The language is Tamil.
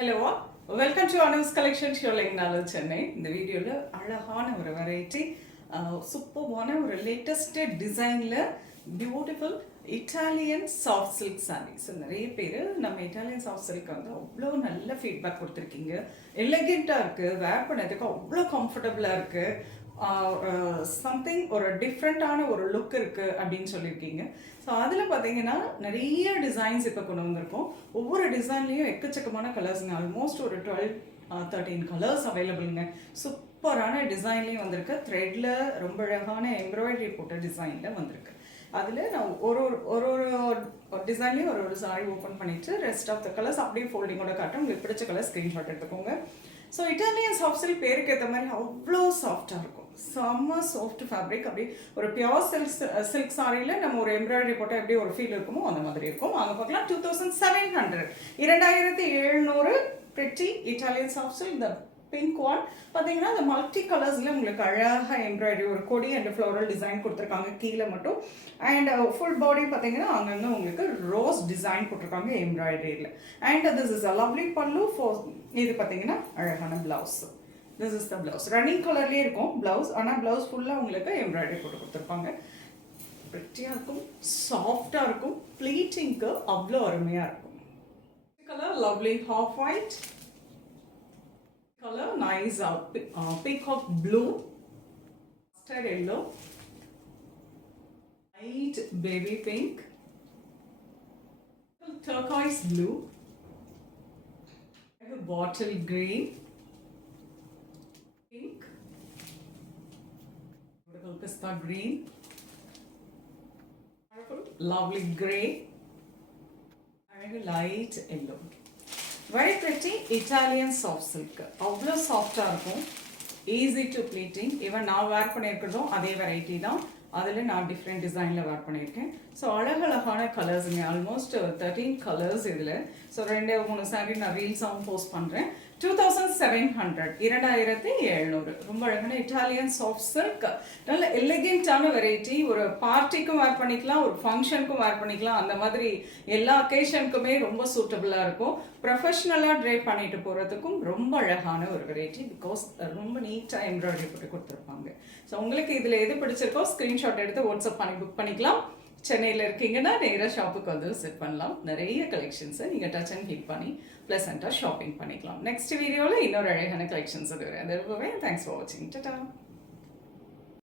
Hello, welcome to Anu's collection ஷோலிங்னாலும் சென்னை. இந்த வீடியோவில் அழகான ஒரு வெரைட்டி, சூப்பர்வான ஒரு லேட்டஸ்ட் டிசைனில் beautiful Italian soft silk sarees. நிறைய பேர் நம்ம இட்டாலியன் சாஃப்ட் சில்க் வந்து அவ்வளோ நல்ல ஃபீட்பேக் கொடுத்துருக்கீங்க. எலிகெண்ட்டாக இருக்குது, வேர் பண்ணதுக்கு அவ்வளோ கம்ஃபர்டபுளாக இருக்குது, சம்திங் ஒரு டிஃப்ரெண்ட்டான ஒரு லுக் இருக்குது அப்படின்னு சொல்லியிருக்கீங்க. ஸோ அதில் பார்த்தீங்கன்னா நிறைய டிசைன்ஸ் இப்போ கொண்டு வந்திருக்கோம். ஒவ்வொரு டிசைன்லேயும் எக்கச்சக்கமான கலர்ஸுங்க, ஆல்மோஸ்ட் ஒரு 12-13 கலர்ஸ் அவைலபிளுங்க. சூப்பரான டிசைன்லேயும் வந்திருக்கு, த்ரெட்டில் ரொம்ப அழகான எம்ப்ராய்டரி போட்ட டிசைனில் வந்திருக்கு. அதில் நான் ஒரு ஒரு ஒரு டிசைன்லேயும் ஒரு சாரி ஓப்பன் பண்ணிவிட்டு ரெஸ்ட் ஆஃப் த கலர்ஸ் அப்படியே ஃபோல்டிங்கோட காட்டும். உங்களுக்கு பிடிச்ச கலர் ஸ்க்ரீன்ஷாட் எடுத்துக்கோங்க. ஸோ இட்டாலியன் சாஃப்ட் சில்க் பேருக்கு ஏற்ற மாதிரி அவ்வளோ சாஃப்டாக இருக்கும், செம்ம சாஃப்ட் ஃபேப்ரிக். அப்படி ஒரு பியோர் சில்க் சாரியில் நம்ம ஒரு எம்ப்ராய்டரி போட்டால் எப்படி ஒரு ஃபீல் இருக்குமோ அந்த மாதிரி இருக்கும். அங்கே பார்க்கலாம் 2700 2700 பிரிட்டி இட்டாலியன் சாஃப்ட் சில்க். இந்த பிங்க் ஒன் பார்த்தீங்கன்னா இந்த மல்டி கலர்ஸில் உங்களுக்கு அழகாக எம்ப்ராய்டரி ஒரு கொடி அண்ட் ஃப்ளோரல் டிசைன் கொடுத்துருக்காங்க கீழே மட்டும். அண்ட் ஃபுல் பாடி பார்த்தீங்கன்னா அங்கங்கே உங்களுக்கு ரோஸ் டிசைன் போட்டிருக்காங்க எம்ப்ராய்டரியில். And this is a lovely pallu for. இது பார்த்தீங்கன்னா அழகான blouse. This is the blouse. Running கலர்லேயே இருக்கும் பிளவுஸ், ஆனால் பிளவுஸ் ஃபுல்லாக உங்களுக்கு எம்ப்ராய்டரி போட்டு கொடுத்துருப்பாங்க. பிரிட்டியாக இருக்கும், சாஃப்டாக இருக்கும், ப்ளீட்டிங்க்கு அவ்வளோ அருமையாக இருக்கும். Colour lovely half white color, nice peacock blue, mustard yellow, light baby pink, turquoise blue, bottle green, pink, beautiful pista green, lovely grey, and light yellow. Very pretty Italian soft silk. அவ்வளோ சாஃப்டாக இருக்கும், ஈஸி டு ப்ளீட்டிங். ஈவன் நான் வேர் பண்ணியிருக்கிறதும் அதே வெரைட்டி தான், அதில் நான் டிஃப்ரெண்ட் டிசைனில் வேர் பண்ணியிருக்கேன். ஸோ அழகழகான கலர்ஸுங்க, ஆல்மோஸ்ட் 13 கலர்ஸ் இதில். ஸோ 2-3 சாரி நான் ரீல்ஸாகவும் போஸ்ட் பண்ணுறேன். 2700 2700 ரொம்ப அழகான இட்டாலியன் சாஃப்ட் சில்க். நல்ல எலிகென்ட்டான வெரைட்டி. ஒரு பார்ட்டிக்கும் வேர் பண்ணிக்கலாம், ஒரு ஃபங்க்ஷனுக்கும் வேர் பண்ணிக்கலாம், அந்த மாதிரி எல்லா அக்கேஷனுக்குமே ரொம்ப சூட்டபுளாக இருக்கும். ப்ரொஃபஷ்னலாக ட்ரை பண்ணிட்டு போகிறதுக்கும் ரொம்ப அழகான ஒரு வெரைட்டி, பிகாஸ் ரொம்ப நீட்டாக எம்ப்ராய்டரி போட்டு கொடுத்துருப்பாங்க. ஸோ உங்களுக்கு இதில் எது பிடிச்சிருக்கோ ஸ்க்ரீன்ஷாட் எடுத்து வாட்ஸ்அப் பண்ணி புக் பண்ணிக்கலாம். சென்னையில் இருக்கீங்கன்னா நேராக ஷாப்புக்கு வந்து விசிட் பண்ணலாம். நிறைய கலெக்ஷன்ஸை நீங்கள் டச் அண்ட் ஹிட் பண்ணி ப்ளசண்ட்டாக ஷாப்பிங் பண்ணிக்கலாம். நெக்ஸ்ட் வீடியோவில் இன்னொரு அழகான கலெக்ஷன்ஸ் அது வரேன். தேங்க்ஸ் ஃபார் வாட்சிங். டாடா.